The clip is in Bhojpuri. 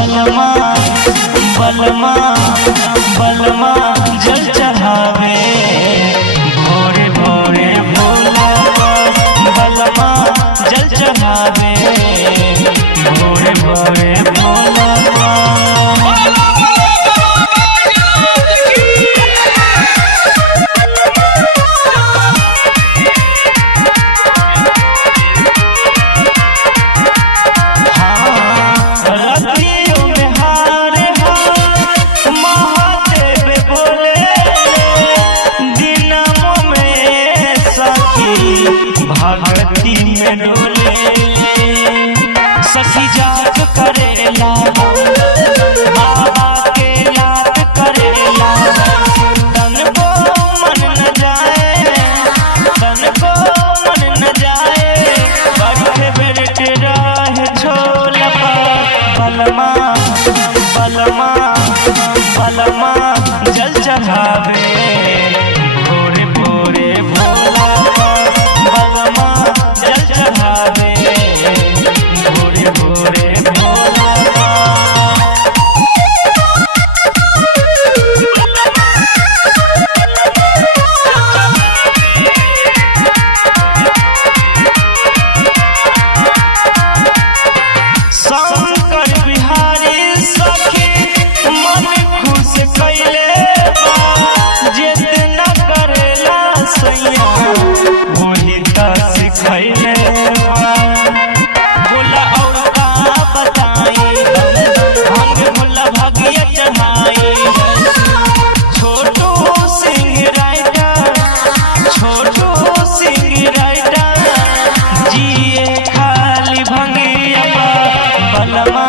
बलमा बलमा बलमा जल चढ़ावे भोरे भोरे भोला बलमा जल चढ़ावे भोरे भोरे भोला। भगती में डोले सखी जाप करेला बाबा के याद करेला तन को मन न जाए तन को मन न जाए बैठे बैठे रहे छोला बलमा बलमा बलमा जल चढ़ावे भोरे भोरे भोला बलमा जल चढ़ावे भोरे भोरे भोला। शंकर बिहारी सखी मन खुश कैले जितना करेला सैया वही सिखैले भोला और का बताई हम भोला भगिया चढ़ाई छोटू सिंह राइटर छोटू सिंह राइटर जिए खाली भंगिया बलमा